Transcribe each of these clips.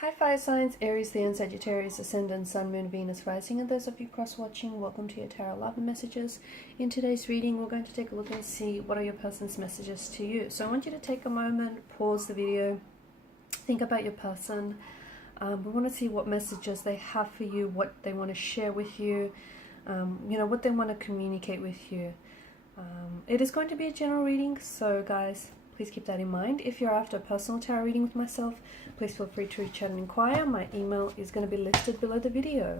Hi fire signs, Aries, Leo, and Sagittarius, Ascendant, Sun, Moon, Venus, Rising, and those of you cross-watching, welcome to your Tarot Love and Messages. In today's reading, we're going to take a look and see what are your person's messages to you. So I want you to take a moment, pause the video, think about your person. We want to see what messages they have for you, what they want to share with you, what they want to communicate with you. It is going to be a general reading, so guys, please keep that in mind. If you're after a personal tarot reading with myself, please feel free to reach out and inquire. My email is going to be listed below the video.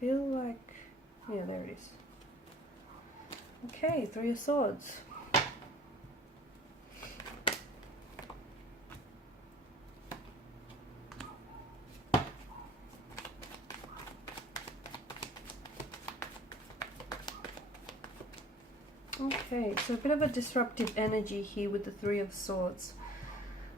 Feel like, yeah, there it is. Okay, Three of Swords. Okay, so a bit of a disruptive energy here with the Three of Swords.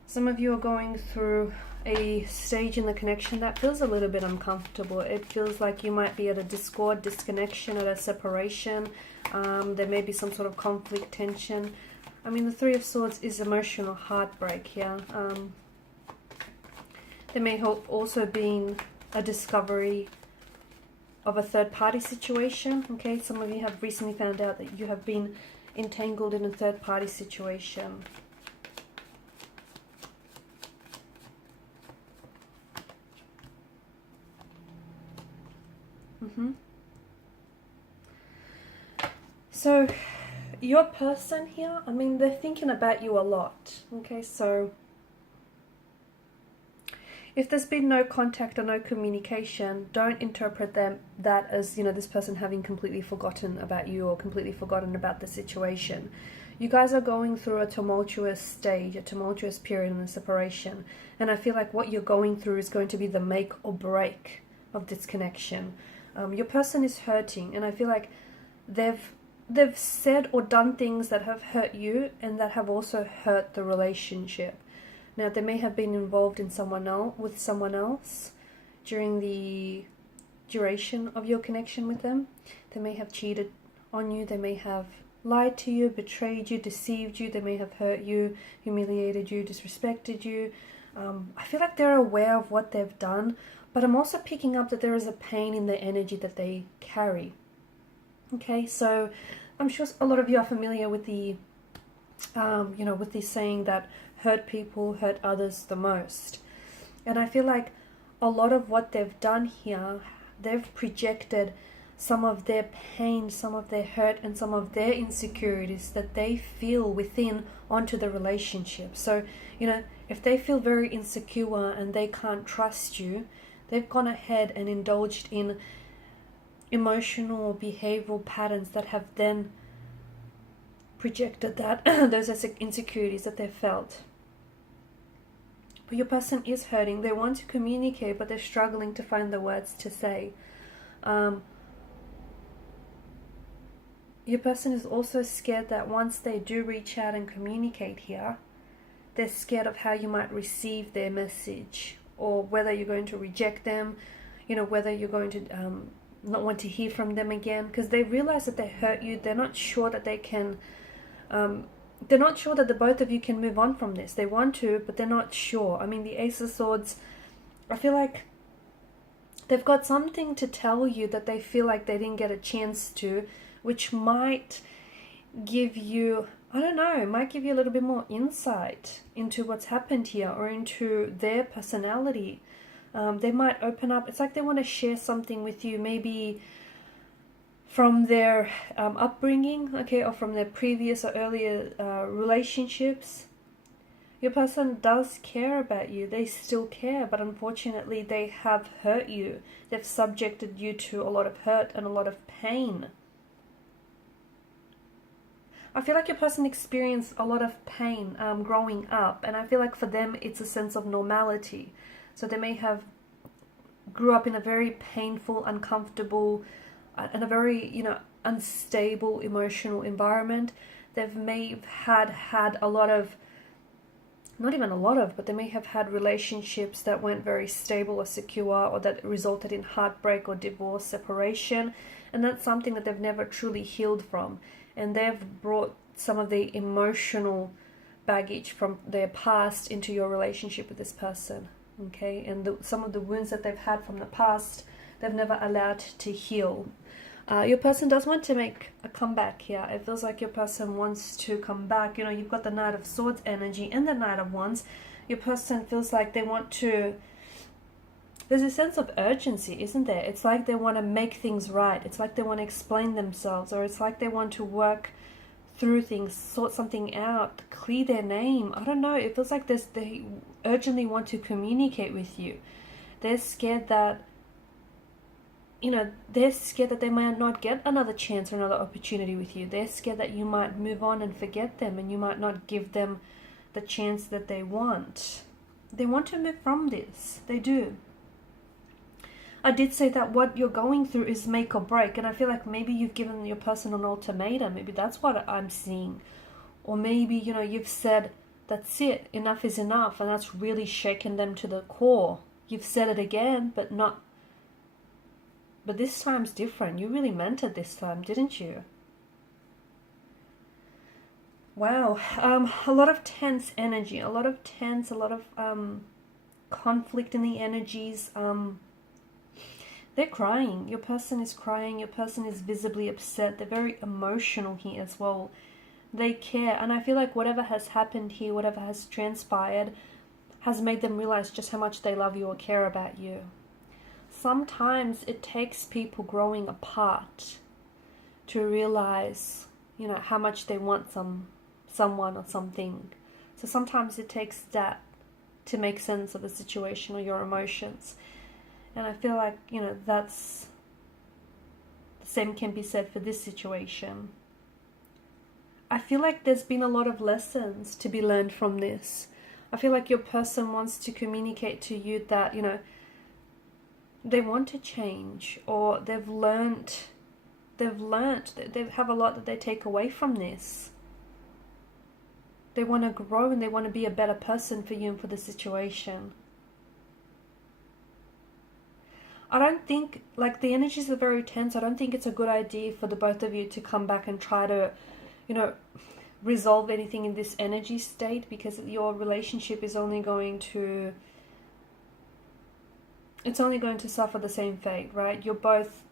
Some of you are going through a stage in the connection that feels a little bit uncomfortable. It feels like you might be at a discord, disconnection, at a separation. There may be some sort of conflict, tension. I mean, the Three of Swords is emotional heartbreak here. There may have also been a discovery of a third-party situation. Okay, some of you have recently found out that you have been entangled in a third-party situation. So your person here, I mean, they're thinking about you a lot. Okay, so if there's been no contact or no communication, don't interpret that as, this person having completely forgotten about you or completely forgotten about the situation. You guys are going through a tumultuous stage, a tumultuous period in the separation. And I feel like what you're going through is going to be the make or break of this connection. Your person is hurting, and I feel like they've said or done things that have hurt you and that have also hurt the relationship. Now, they may have been involved in someone else during the duration of your connection with them. They may have cheated on you. They may have lied to you, betrayed you, deceived you. They may have hurt you, humiliated you, disrespected you. I feel like they're aware of what they've done, but I'm also picking up that there is a pain in the energy that they carry. Okay, so I'm sure a lot of you are familiar with the, with the saying that hurt people hurt others the most. And I feel like a lot of what they've done here, they've projected some of their pain, some of their hurt, and some of their insecurities that they feel within onto the relationship. So, if they feel very insecure and they can't trust you, they've gone ahead and indulged in emotional or behavioral patterns that have then projected that those are insecurities that they felt. But your person is hurting. They want to communicate, but they're struggling to find the words to say. Your person is also scared that once they do reach out and communicate here, they're scared of how you might receive their message, or whether you're going to reject them, whether you're going to not want to hear from them again, because they realize that they hurt you. They're not sure that they can they're not sure that the both of you can move on from this. They want to, but they're not sure. I mean, the Ace of Swords, I feel like they've got something to tell you that they feel like they didn't get a chance to, which might give you, I don't know, might give you a little bit more insight into what's happened here, or into their personality. They might open up. It's like they want to share something with you, maybe from their upbringing, okay, or from their previous or earlier relationships. Your person does care about you. They still care, but unfortunately they have hurt you. They've subjected you to a lot of hurt and a lot of pain. I feel like your person experienced a lot of pain growing up, and I feel like for them it's a sense of normality. So they may have grew up in a very painful, uncomfortable, and a very, unstable emotional environment. They may have had a lot of not even a lot of, but they may have had relationships that weren't very stable or secure, or that resulted in heartbreak or divorce, separation, and that's something that they've never truly healed from, and they've brought some of the emotional baggage from their past into your relationship with this person. Okay, and some of the wounds that they've had from the past, they've never allowed to heal. Your person does want to make a comeback here. It feels like your person wants to come back. You know, you've got the Knight of Swords energy and the Knight of Wands. Your person feels like they want to... There's a sense of urgency, isn't there? It's like they want to make things right. It's like they want to explain themselves, or it's like they want to work through things, sort something out, clear their name. I don't know. It feels like they urgently want to communicate with you. They're scared that, you know, they're scared that they might not get another chance or another opportunity with you. They're scared that you might move on and forget them, and you might not give them the chance that they want. They want to move from this. They do. I did say that what you're going through is make or break, and I feel like maybe you've given your person an ultimatum. Maybe that's what I'm seeing. Or maybe, you know, you've said, that's it, enough is enough, and that's really shaken them to the core. You've said it again, but this time's different. You really meant it this time, didn't you? Wow. A lot of tense energy, a lot of conflict in the energies. They're crying. Your person is crying. Your person is visibly upset. They're very emotional here as well. They care. And I feel like whatever has happened here, whatever has transpired, has made them realize just how much they love you or care about you. Sometimes it takes people growing apart to realize, you know, how much they want someone or something. So sometimes it takes that to make sense of a situation or your emotions. And I feel like, you know, that's the same can be said for this situation. I feel like there's been a lot of lessons to be learned from this. I feel like your person wants to communicate to you that, you know, they want to change, or they have a lot that they take away from this. They want to grow and they want to be a better person for you and for the situation. I don't think, like, the energies are very tense. I don't think it's a good idea for the both of you to come back and try to, you know, resolve anything in this energy state, because your relationship is only going to, it's only going to suffer the same fate, right? You're both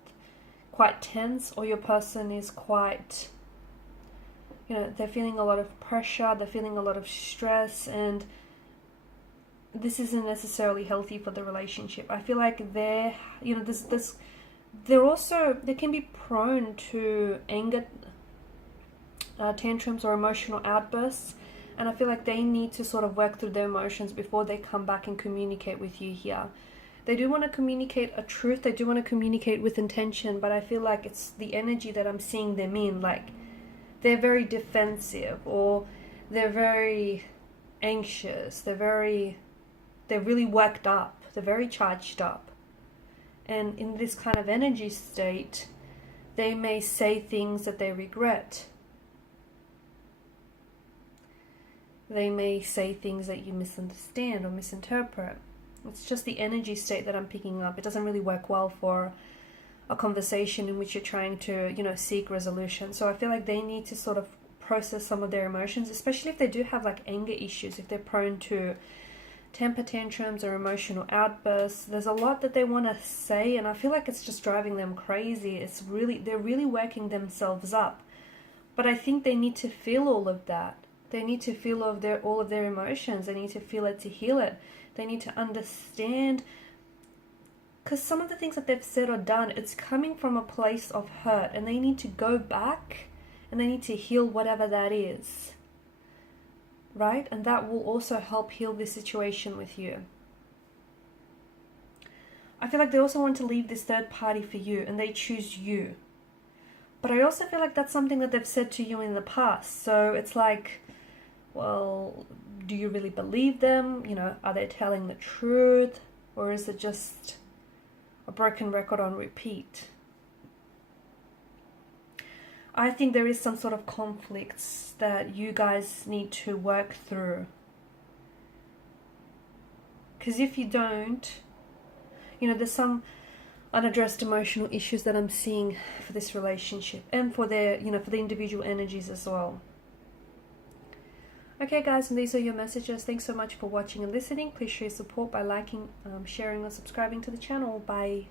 quite tense, or your person is quite, you know, they're feeling a lot of pressure, they're feeling a lot of stress, and this isn't necessarily healthy for the relationship. I feel like they're, you know, they can be prone to anger, tantrums or emotional outbursts, and I feel like they need to sort of work through their emotions before they come back and communicate with you here. They do want to communicate a truth, they do want to communicate with intention, but I feel like it's the energy that I'm seeing them in, like they're very defensive, or they're very anxious, they're really worked up, they're very charged up. And in this kind of energy state, they may say things that they regret. They may say things that you misunderstand or misinterpret. It's just the energy state that I'm picking up. It doesn't really work well for a conversation in which you're trying to, you know, seek resolution. So I feel like they need to sort of process some of their emotions, especially if they do have like anger issues, if they're prone to temper tantrums or emotional outbursts. There's a lot that they want to say, and I feel like it's just driving them crazy. They're really working themselves up. But I think they need to feel all of that. They need to feel all of their emotions. They need to feel it to heal it. They need to understand, because some of the things that they've said or done, it's coming from a place of hurt, and they need to go back and they need to heal whatever that is. Right? And that will also help heal this situation with you. I feel like they also want to leave this third party for you, and they choose you. But I also feel like that's something that they've said to you in the past. So it's like, well, do you really believe them? You know, are they telling the truth? Or is it just a broken record on repeat? I think there is some sort of conflicts that you guys need to work through. Because if you don't, you know, there's some unaddressed emotional issues that I'm seeing for this relationship, and for their, you know, for the individual energies as well. Okay guys, and these are your messages. Thanks so much for watching and listening. Please show your support by liking, sharing or subscribing to the channel. Bye.